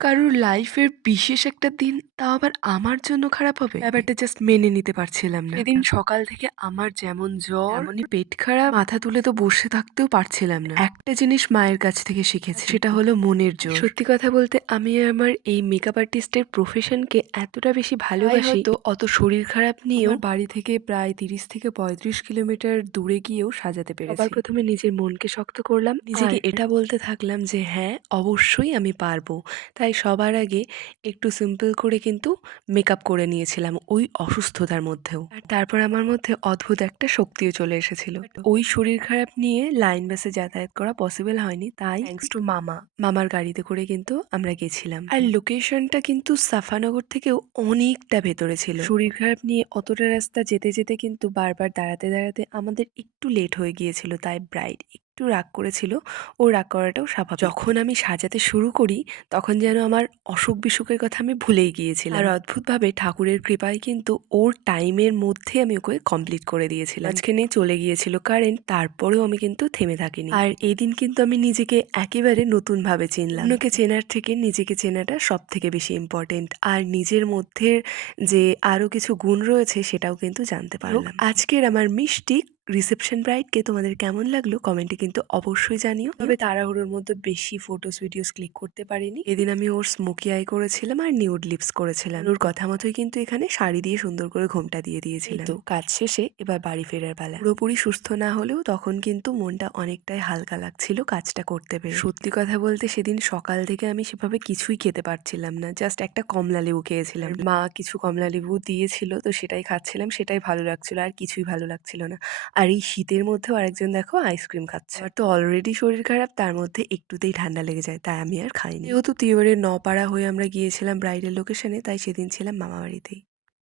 কারোর লাইফের বিশেষ একটা দিন, তাও আবার আমার জন্য খারাপ হবে? ব্যাপারটা জাস্ট মেনে নিতে পারছিলাম না। সেদিন সকাল থেকে আমার যেমন জ্বর, এমনই পেট খারাপ, মাথা তুলে তো বসে থাকতেও পারছিলাম না। একটা জিনিস মায়ের কাছ থেকে শিখেছি, সেটা হলো মনের জোর। সত্যি কথা বলতে আমি আমার এই মেকআপ আর্টিস্টের প্রফেশনকে এতটা বেশি ভালোবাসি, হয়তো অত শরীর খারাপ নিয়েও আমার বাড়ি থেকে প্রায় ৩০ থেকে ৩৫ কিলোমিটার দূরে গিয়েও সাজাতে পেরেছি। সবার প্রথমে নিজের মনকে শক্ত করলাম, নিজেকে এটা বলতে থাকলাম যে হ্যাঁ, অবশ্যই আমি পারবো। তাই সবার আগে একটু সিম্পল করে কিন্তু মেকআপ করে নিয়েছিলাম ওই অসুস্থতার মধ্যেও। আর তারপর আমার মধ্যে অদ্ভুত একটা শক্তিও চলে এসেছিল। ওই শরীর খারাপ নিয়ে লাইন বাসে যাতায়াত করা পসিবল হয়নি, তাই থ্যাঙ্কস টু মামার গাড়িতে করে কিন্তু আমরা গেছিলাম। আর লোকেশনটা কিন্তু সাফানগর থেকেও অনেকটা ভেতরে ছিল। শরীর খারাপ নিয়ে অতটা রাস্তা যেতে যেতে কিন্তু বারবার দাঁড়াতে দাঁড়াতে আমাদের একটু লেট হয়ে গিয়েছিল, তাই ব্রাইড একটু রাগ করেছিল। ও রাগ করাটাও স্বাভাবিক। যখন আমি সাজাতে শুরু করি তখন যেন আমার অসুখ-বিসুখের কথা আমি ভুলেই গিয়েছিলাম। আর অদ্ভুতভাবে ঠাকুরের কৃপায় কিন্তু ওর টাইমের মধ্যে আমি ওকে কমপ্লিট করে দিয়েছিলাম। মাঝখানে চলে গিয়েছিল কারেন্ট, তারপরেও আমি কিন্তু থেমে থাকিনি। আর এদিন কিন্তু আমি নিজেকে একেবারে নতুনভাবে চিনলাম। অন্যকে চেনার থেকে নিজেকে চেনাটা সবথেকে বেশি ইম্পর্টেন্ট। আর নিজের মধ্যে যে আরো কিছু গুণ রয়েছে সেটাও কিন্তু জানতে পারলাম। আজকের আমার মিষ্টি রিসেপশন ব্রাইডকে তোমাদের কেমন লাগলো কমেন্টে কিন্তু অবশ্যই জানিও। তবে তাড়াহুড়োর মধ্যে বেশি ফটোস ভিডিওস ক্লিক করতে পারিনি। এদিন আমি ওর স্মোকি আই করেছিলাম আর নিউড লিপস করেছিলাম। ওর কথা মতোই কিন্তু এখানে শাড়ি দিয়ে সুন্দর করে ঘোমটা দিয়ে দিয়েছিলাম। তো কাজ শেষে এবার বাড়ি ফেরার পালা। পুরোপুরি সুস্থ না হলেও তখন কিন্তু মনটা অনেকটাই হালকা লাগছিল কাজটা করতে পেরে। সত্যি কথা বলতে সেদিন সকাল থেকে আমি সেভাবে কিছুই খেতে পারছিলাম না, জাস্ট একটা কমলা লেবু খেয়েছিলাম। মা কিছু কমলা লেবু দিয়েছিল, তো সেটাই খাচ্ছিলাম, সেটাই ভালো লাগছিল, আর কিছুই ভালো লাগছিল না। আর এই শীতের মধ্যেও আরেকজন দেখো আইসক্রিম খাচ্ছে। আমার তো অলরেডি শরীর খারাপ, তার মধ্যে একটুতেই ঠান্ডা লেগে যায়, তাই আমি আর খাইনি। যেহেতু তিওয়ারের নপাড়া হয়ে আমরা গিয়েছিলাম ব্রাইডাল লোকেশনে, তাই সেদিন ছিলাম মামা বাড়িতেই।